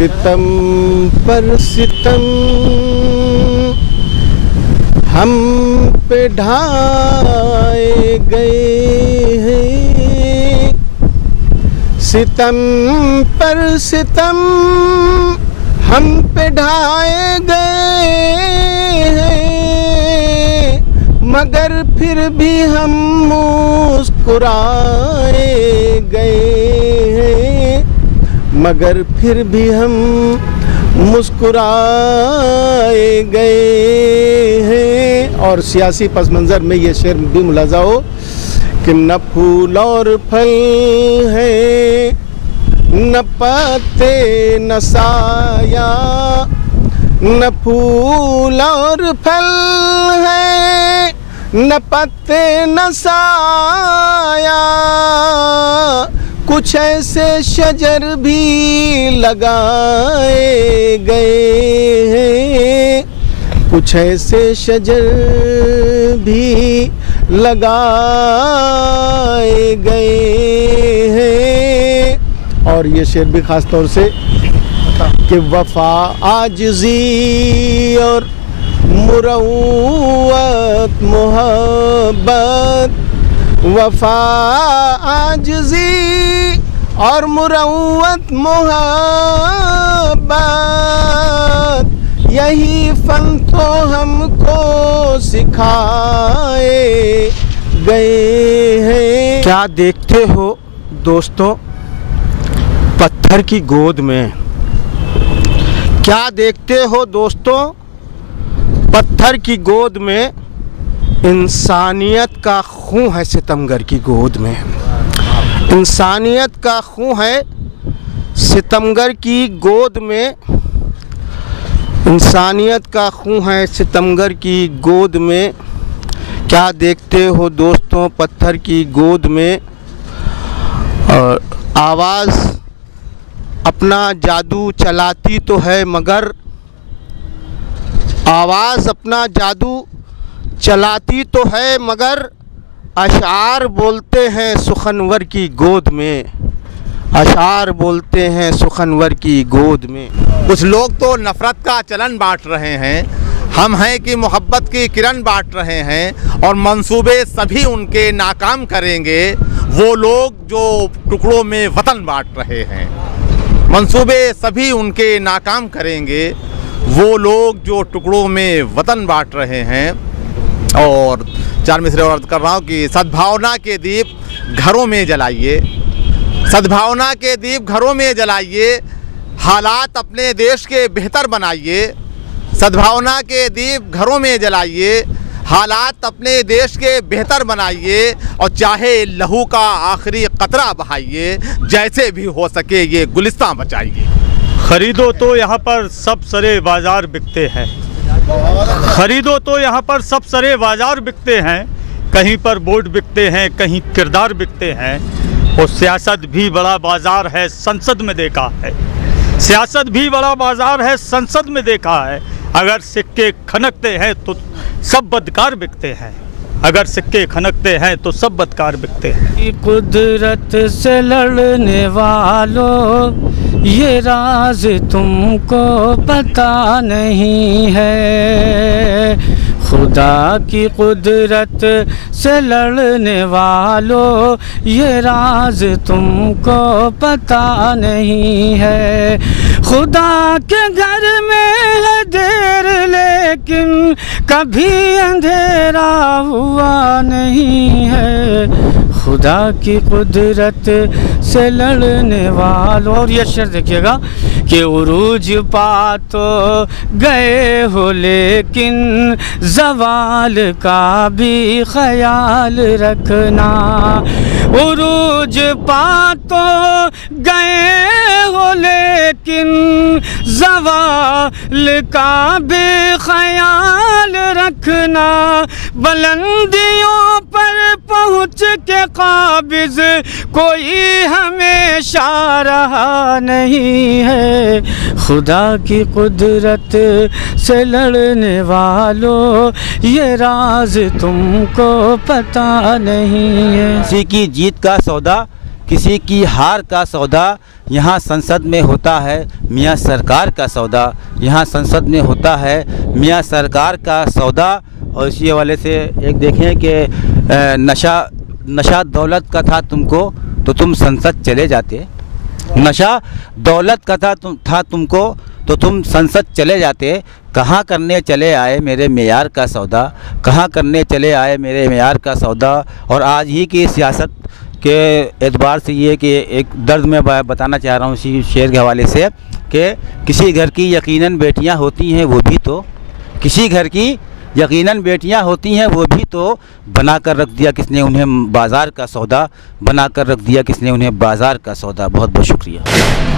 सितम पर सितम हम पे ढाए गए हैं, सितम पर सितम हम पे ढाए गए हैं, मगर फिर भी हम मुस्कुराए गए हैं, मगर फिर भी हम मुस्कुराए गए हैं। और सियासी पस मंज़र में ये शेर भी मुलाजा हो कि न फूल और फल है, न पत्ते न साया, न फूल और फल है, न पत्ते न साया, कुछ ऐसे शजर भी लगाए गए हैं, कुछ ऐसे शजर भी लगाए गए हैं। और ये शेर भी ख़ास तौर से कि वफ़ा आजिज़ी और मुरव्वत मोहब्बत, वफ़ा आजिज़ी और मुरव्वत मोहब्बत, यही फ़न तो हमको सिखाए गए हैं। क्या देखते हो दोस्तों पत्थर की गोद में, क्या देखते हो दोस्तों पत्थर की गोद में, इंसानियत का खून है सितमगर की गोद में, इंसानियत का खून है सितमगर की गोद में, इंसानियत का खून है सितमगर की गोद में। क्या देखते हो दोस्तों पत्थर की गोद में। और आवाज़ अपना जादू चलाती तो है मगर, आवाज़ अपना जादू चलाती तो है मगर, अशार बोलते हैं सुखनवर की गोद में, अशार बोलते हैं सुखनवर की गोद में। कुछ लोग तो नफ़रत का चलन बांट रहे हैं, हम हैं कि मोहब्बत की किरण बांट रहे हैं, और मंसूबे सभी उनके नाकाम करेंगे वो लोग जो टुकड़ों में वतन बांट रहे हैं। मंसूबे सभी उनके नाकाम करेंगे वो लोग जो टुकड़ों में वतन बांट रहे हैं। और चार मिसरे और अर्ज़ कर रहा हूँ कि सद्भावना के दीप घरों में जलाइए, सद्भावना के दीप घरों में जलाइए, हालात अपने देश के बेहतर बनाइए, सद्भावना के दीप घरों में जलाइए, हालात अपने देश के बेहतर बनाइए, और चाहे लहू का आखिरी कतरा बहाइए, जैसे भी हो सके ये गुलिस्तां बचाइए। खरीदो तो यहाँ पर सब सरे बाज़ार बिकते हैं, खरीदो तो यहाँ पर सब सरे बाज़ार बिकते हैं, कहीं पर वोट बिकते हैं, कहीं किरदार बिकते हैं। और सियासत भी बड़ा बाज़ार है संसद में देखा है, सियासत भी बड़ा बाज़ार है संसद में देखा है। अगर सिक्के खनकते हैं तो सब बदकार बिकते हैं, अगर सिक्के खनकते हैं तो सब बदकार बिकते हैं। कुदरत से लड़ने वालों ये राज तुमको पता नहीं है, खुदा की कुदरत से लड़ने वालों ये राज तुमको पता नहीं है। खुदा के घर में है देर लेकिन कभी अंधेरा हुआ नहीं है, खुदा की कुदरत से लड़ने वालों। और ये शेर देखिएगा कि उरूज पा तो गए हो लेकिन ज़वाल का भी ख्याल रखना, उरूज पा तो गए हो लेकिन ज़वाल का भी ख्याल रखना, बुलंदियों पर पहुँच के काबिज़ कोई हमेशा रहा नहीं है, खुदा की कुदरत से लड़ने वालों ये राज तुमको पता नहीं है। किसी की जीत का सौदा किसी की हार का सौदा यहाँ संसद में होता है, मियाँ सरकार का सौदा यहाँ संसद में होता है, मियाँ सरकार का सौदा। और इसी हवाले से एक देखें कि नशा दौलत का था तुमको तो तुम संसद चले जाते, नशा दौलत का था तुमको तो तुम संसद चले जाते। कहाँ करने चले आए मेरे मेयार का सौदा, कहाँ करने चले आए मेरे मेयार का सौदा। और आज ही की सियासत के एतबार से ये कि एक दर्द मैं बताना चाह रहा हूँ इसी शेर के हवाले से कि किसी घर की यकीनन बेटियाँ होती हैं वो भी तो, किसी घर की यकीनन बेटियां होती हैं वो भी तो, बना कर रख दिया किसने उन्हें बाज़ार का सौदा, बना कर रख दिया किसने उन्हें बाज़ार का सौदा। बहुत बहुत शुक्रिया।